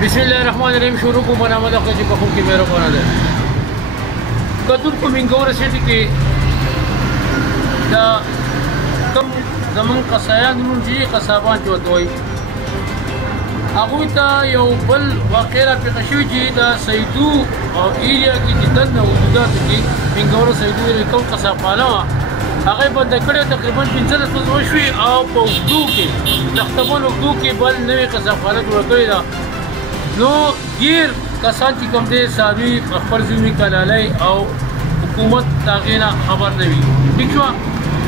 بسم الله الرحمن الرحیم شروع کوم نامه د خدای په حکم کې مهربانه ده کتور کو منګور سټی کې دا کم زمون قصایان نون دي قصابان چوتوي هغه ته یو بل واقعه په قشوي چې دا سیدو او ایریا کې د دنه وجودات کې منګور سیدو کوم قصابانه هغه بند کړو تقریبا 15 ورځې شوي او په وګړو کې تختبون وګړو کې بل نوې قصابانه جوړ کړی دا نو ډیر کسان چې کوم دي ساوي خپل ځینې کلالای او حکومت تاغینا خبر نه وي ٹھیک شو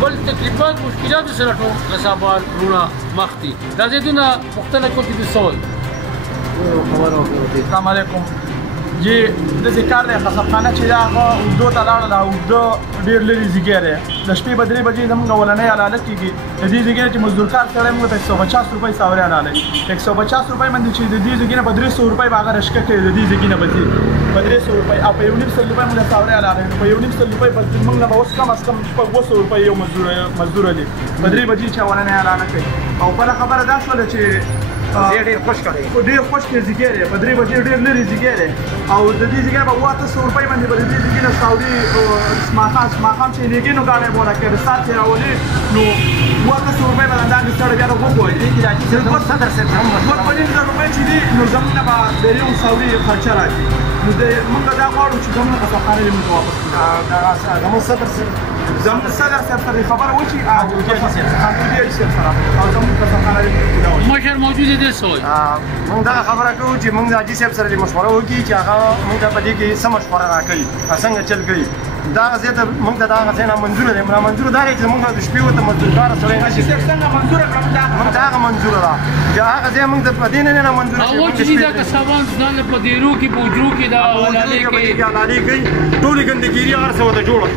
بل تکلیفات مشکلات سره ټول قصابان رونه مختی دا زیدونه مختلف کوټي دي سوال السلام علیکم جی د ذکر له قصابخانه چې دا وګړو ته لاړ دا وګړو ډیر لري زیګره د شپې بدري بجې زموږ ولنې علاله کیږي د دې زیګره چې مزدور کار سره موږ ته 150 روپۍ ساوري علاله 150 روپۍ باندې چې د دې زیګره په 300 روپۍ باغ رشکه کې د دې زیګره بځي په 300 روپۍ او په 1.5 روپۍ موږ ساوري علاله په 1.5 روپۍ په موږ له اوس کم از کم په 200 روپۍ یو مزدور دي بدري بجې چې ولنې علاله کوي او بل خبره دا شول چې ډېر خوش کړي ډېر خوش کې زیګره په 3 بجې ډېر لري زیګره او د دې زیګره په 200 روپۍ باندې په دې زیګره ساوري ماخام چې لګي نو کاري بوله کې رسات راولي نو 200 روپۍ باندې دا ستړي بیا وګورئ چې د 200 سره هم 2.5 روپۍ چې دي نو زموږ به د یو ساوري خرچ راځي نو د موږ دا غواړو چې زموږ قصابخانه موږ واپس کړو دا صدر زموږ صدر سره خبره وشي او زموږ قصابخانه مشر موجود دي سوال موږ دا خبره کوو چې موږ د حاجي صاحب سره مشوره وکړو چې هغه موږ په دې کې سم مشوره راکړي څنګه چل کوي دا غزه موږ ته دا غزه نه منظور ده منظور ده چې موږ د شپې وته مزدورکار سره نه شي څنګه منظور کړم دا منظور ده چې هغه ځای موږ د پدې نه منظور شي او چې دا قصابان ځان په دیرو کې بوجرو کې دا ولالې کې ټولې ګندګيري هر څه وته جوړه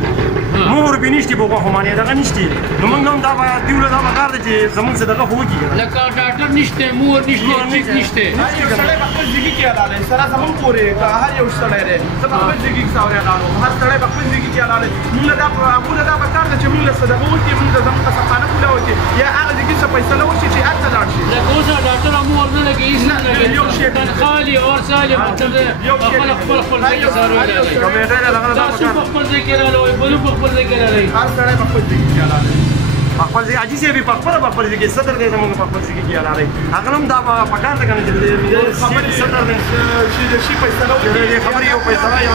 مور بنشتي بوغه همانه دا نشته نو موږ هم دا دیوله دا کار دي چې زمونږ څه دغه هوږي لکه ډاکټر نشته مور نشته نشته سړی په خپل ځګي کې علاله سره زمون پورې هر یو سړی دی زه په خپل ځګي کې ساوري علاله هر سړی په خپل ځګي کې علاله موږ دا په کار ده چې موږ صدقه وکړو موږ زمون قصابخانه کوله وکړو یا هغه ځګي څه پیسې له وشي چې اته لاړ شي لکه اوس ډاکټر مور نه لګي یو شی خالي او سالم مطلب خپل ځای کې ساروي تاسو په خپل ځای کې راوي بل په خپل ځای کې راوي هر سړی په خپل ځګي کې علاله خپل ځای حاجي صاحب په خپل ځای کې صدر دی زموږ په خپل ځای کې علاله هغه هم دا په کار ده کنه چې خبرې صدر دی چې شي پیسې له خبرې یو پیسې راوي